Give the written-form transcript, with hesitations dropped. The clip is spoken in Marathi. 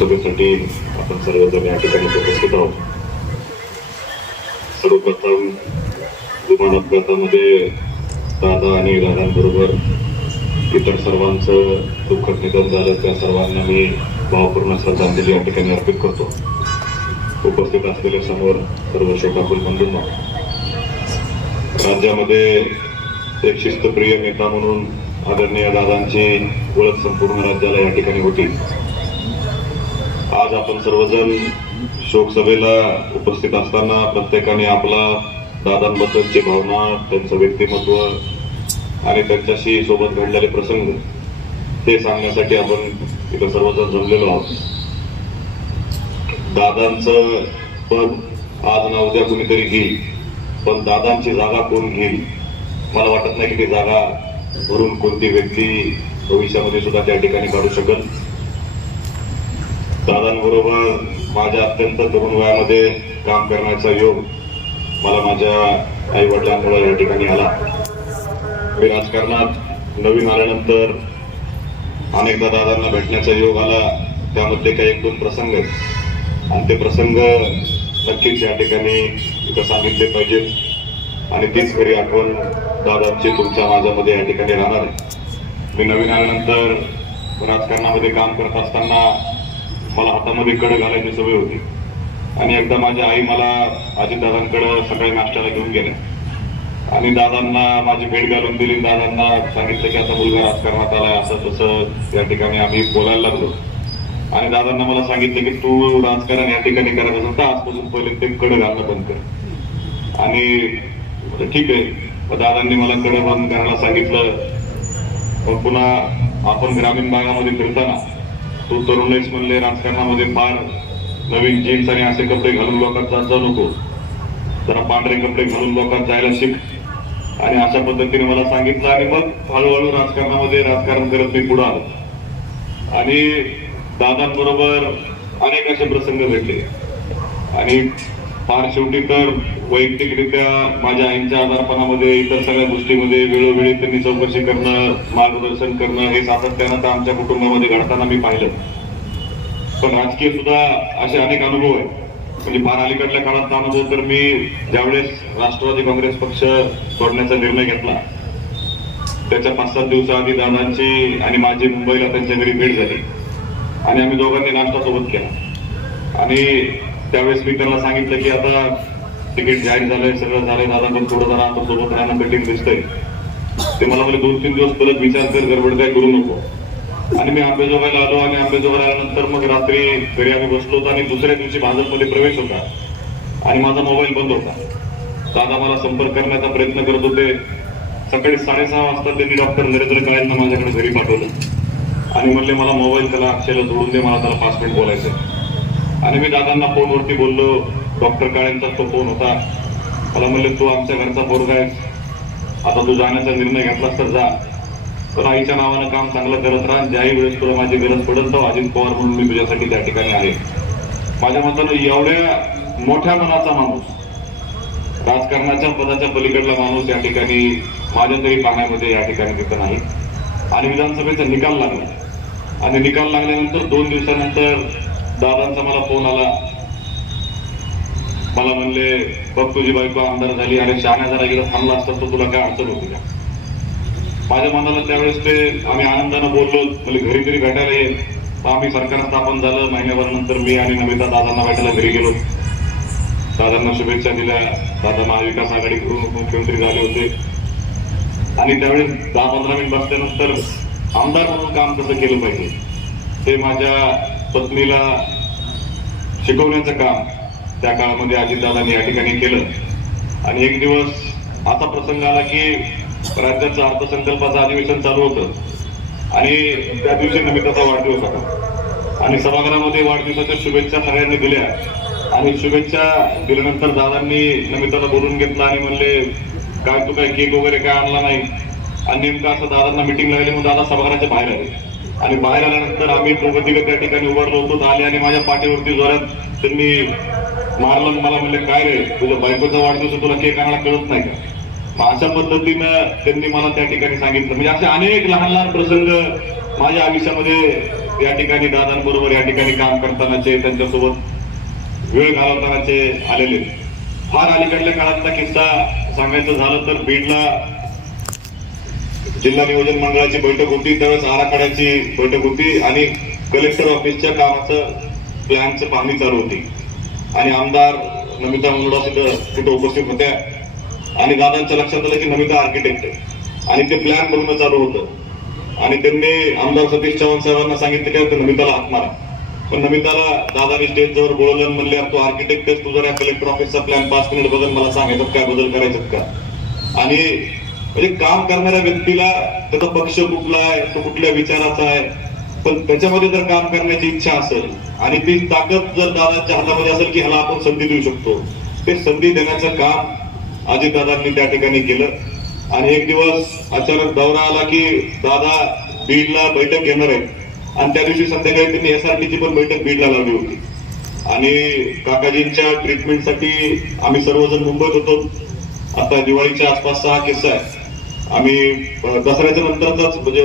लोकसभेसाठी आपण सर्वजण या ठिकाणी उपस्थित आहोत. सर्वप्रथम विमान अपघातामध्ये दादा आणि दादांबरोबर इतर सर्वांचं दुःखद निधन झालं, त्या सर्वांना मी भावपूर्ण श्रद्धांजली या ठिकाणी अर्पित करतो. उपस्थित असलेल्या समोर सर्व शोकाकुल बंधूंना, राज्यामध्ये एक शिस्तप्रिय नेता म्हणून आदरणीय दादांची ओळख संपूर्ण राज्याला या ठिकाणी होती. आज आपण सर्वजण शोकसभेला उपस्थित असताना प्रत्येकाने आपला दादांबद्दलची भावना, त्यांचं व्यक्तिमत्व आणि त्यांच्याशी सोबत घडलेले प्रसंग ते सांगण्यासाठी आपण इथं सर्वजण जमलेलो आहोत. दादांचं पद आज ना उद्या कुणीतरी घेईल, पण दादांची जागा कोण घेईल मला वाटत नाही की ती जागा भरून कोणती व्यक्ती भविष्यामध्ये सुद्धा त्या ठिकाणी काढू शकल. दादांबरोबर माझ्या अत्यंत तरुण वयामध्ये काम करण्याचा योग मला माझ्या आई वडिलांमुळे या ठिकाणी आला. मी राजकारणात नवीन आल्यानंतर अनेकदा दादांना भेटण्याचा योग आला. त्यामध्ये काही एक दोन प्रसंग आहेत आणि ते प्रसंग नक्कीच या ठिकाणी इथं सांगितले पाहिजेत आणि तीच खरी आठवण दादांची तुमच्या माझ्यामध्ये या ठिकाणी राहणार आहे. मी नवीन आल्यानंतर राजकारणामध्ये काम करत असताना मला हातामध्ये कड घालायची सवय होती आणि एकदा माझी आई मला अजितदादांकडे सकाळी नाश्त्याला घेऊन गेले आणि दादांना माझी भेट घालून दिली. दादांना सांगितलं की आता मुलगा राजकारणात आलाय, असं तसं या ठिकाणी आम्ही बोलायला लागलो आणि दादांना मला सांगितलं की तू राजकारण या ठिकाणी करत असेल तर आजपासून पहिले ते कड घालणं बंद कर. आणि ठीक आहे, दादांनी मला कड बंद करायला सांगितलं. पण पुन्हा आपण ग्रामीण भागामध्ये फिरताना तू तरुणच म्हणले राजकारणामध्ये फार नवीन जीन्स आणि असे कपडे घालून लोकांत जात जाऊ नको, जरा पांढरे कपडे घालून लोकांत जायला शिक आणि अशा पद्धतीने मला सांगितलं. आणि मग हळूहळू राजकारण करत मी पुढे आलो आणि दादांबरोबर अनेक असे प्रसंग भेटले आणि फार शेवटी तर वैयक्तिकरित्या माझ्या आईंच्या आजारपणामध्ये इतर सगळ्या गोष्टीमध्ये वेळोवेळी त्यांनी चौकशी करणं, मार्गदर्शन करणं हे सातत्यानं तर आमच्या कुटुंबामध्ये घडताना मी पाहिलं. पण राजकीय सुद्धा असे अनेक अनुभव आहेत. म्हणजे फार अलीकडल्या काळातला अनुभव तर मी ज्यावेळेस राष्ट्रवादी काँग्रेस पक्ष सोडण्याचा निर्णय घेतला त्याच्या 5-7 दिवसाआधी दादांची आणि माझी मुंबईला त्यांच्या घरी भेट झाली आणि आम्ही दोघांनी नाश्ता सोबत केला आणि त्यावेळेस मी त्यांना सांगितलं की आता तिकीट जाहीर झालंय, सगळं झालंय, दादा पण थोडं जरा आता सोबत राहणं कठीण दिसतंय. ते मला म्हणजे 2-3 दिवस परत विचार कर, गडबड काय करू नको. आणि मी अंबेजोगाईला आलो आणि अंबेजोगाईला आल्यानंतर मग रात्री घरी आम्ही बसलो होतो आणि दुसऱ्या दिवशी भाजपमध्ये प्रवेश होता आणि माझा मोबाईल बंद होता. दादा मला संपर्क करण्याचा प्रयत्न करत होते. सकाळी 6:30 वाजता त्यांनी डॉक्टर नरेंद्र काळेंना माझ्याकडे घरी पाठवलं आणि म्हणले मला मोबाईल त्याला अक्षयला जोडून दे, मला त्याला 5 मिनिट बोलायचं. आणि मी दादांना फोनवरती बोललो. डॉक्टर काळेंचा तो फोन होता. मला म्हणले तू आमच्या घरचा पोरगा आहेस, आता तू जाण्याचा निर्णय घेतलास तर जा, पण आईच्या नावानं काम चांगलं करत राहा. ज्याही वेळेस तुला माझी गरज पडेल तर अजित पवार म्हणून मी तुझ्यासाठी त्या ठिकाणी आहे. माझ्या मतानं एवढ्या मोठ्या मनाचा माणूस, राजकारणाच्या पदाच्या पलीकडला माणूस या ठिकाणी माझ्या तरी पाहण्यामध्ये या ठिकाणी तिथं नाही. आणि विधानसभेचा निकाल लागला आणि निकाल लागल्यानंतर 2 दिवसानंतर दादांचा मला फोन आला. मला म्हणले बघ तुझी बायको आमदार झाली, अरे शहाण्या जरा इकडे थांबला असता तर तुला काय अडचण होती का. माझ्या मनाला त्यावेळेस ते आम्ही आनंदानं बोललो. म्हणजे घरी तरी भेटायला येईल. आम्ही सरकार स्थापन झालं, महिन्याभरानंतर मी आणि नमिता दादांना भेटायला घरी गेलो. दादांना शुभेच्छा दिल्या. दादा महाविकास आघाडीकडून मुख्यमंत्री झाले होते आणि त्यावेळेस 10-15 मिनिट बसल्यानंतर आमदार म्हणून काम कसं केलं पाहिजे ते माझ्या पत्नीला शिकवण्याचं काम त्या काळामध्ये अजितदादांनी या ठिकाणी केलं. आणि एक दिवस असा प्रसंग आला की राज्याचं अर्थसंकल्पाचं अधिवेशन चालू होतं आणि त्या दिवशी नमिताचा वाढदिवस होता आणि सभागृहामध्ये वाढदिवसाच्या शुभेच्छा सगळ्यांनी दिल्या आणि शुभेच्छा दिल्यानंतर दादांनी नमिताला बोलून घेतला आणि म्हणले काय तू काय केक वगैरे काय आणला नाही. आणि नेमकं असं दादांना मिटिंग लागली म्हणून दादा सभागृहाच्या बाहेर आले आणि बाहेर आल्यानंतर आम्ही दोघं त्या ठिकाणी उभारलो होतो. आले आणि माझ्या पाठीवरती जोरात त्यांनी मारलं. मला म्हणले काय रे तुझ्या बायकोचा वाढदिवस तुला केक आणायला कळत नाही का. अशा पद्धतीनं त्यांनी मला त्या ठिकाणी सांगितलं. म्हणजे असे अनेक लहान लहान प्रसंग माझ्या आयुष्यामध्ये या ठिकाणी दादांबरोबर या ठिकाणी काम करतानाचे, त्यांच्यासोबत वेळ घालवतानाचे आलेले. फार अलीकडल्या काळातला किस्सा सांगायचं झालं तर बीडला जिल्हा नियोजन मंडळाची बैठक होती, त्यावेळेस आराखड्याची बैठक होती आणि कलेक्टर ऑफिसच्या कामाचं प्लॅनचं पाहणी चालू होती आणि आमदार नमिता मुंडा तिथे उपस्थित होत्या आणि दादांच्या लक्षात आलं की नमिता आर्किटेक्ट आहे आणि ते प्लॅन बघणं चालू होतं आणि त्यांनी आमदार सतीश चव्हाण साहेबांना सांगितलं की नमिताला हात मारा. पण नमिताला दादानी स्टेजवर बोलवलं आणि म्हणले तू आर्किटेक्ट आहेस, तू जरा कलेक्टर ऑफिसचा प्लॅन 5 मिनिट बदल, मला सांगायचं काय बदल करायचं का. आणि म्हणजे काम करणाऱ्या व्यक्तीला त्याचा पक्ष कुठला आहे, तो कुठल्या विचाराचा आहे, पण त्याच्यामध्ये जर काम करण्याची इच्छा असेल आणि ती ताकद जर दादांच्या हातामध्ये असेल की ह्याला आपण संधी देऊ शकतो, ते संधी देण्याचं काम अजितदादांनी त्या ठिकाणी केलं. आणि एक दिवस अचानक दौरा आला की दादा बीडला बैठक घेणार आहेत आणि त्या दिवशी संध्याकाळी त्यांनी SRTची पण बैठक बीडला लावली होती आणि काकाजींच्या ट्रीटमेंटसाठी आम्ही सर्वजण मुंबईत होतो. आता दिवाळीच्या आसपासचा हा किस्सा आहे. आम्ही दसऱ्याच्या नंतरचाच म्हणजे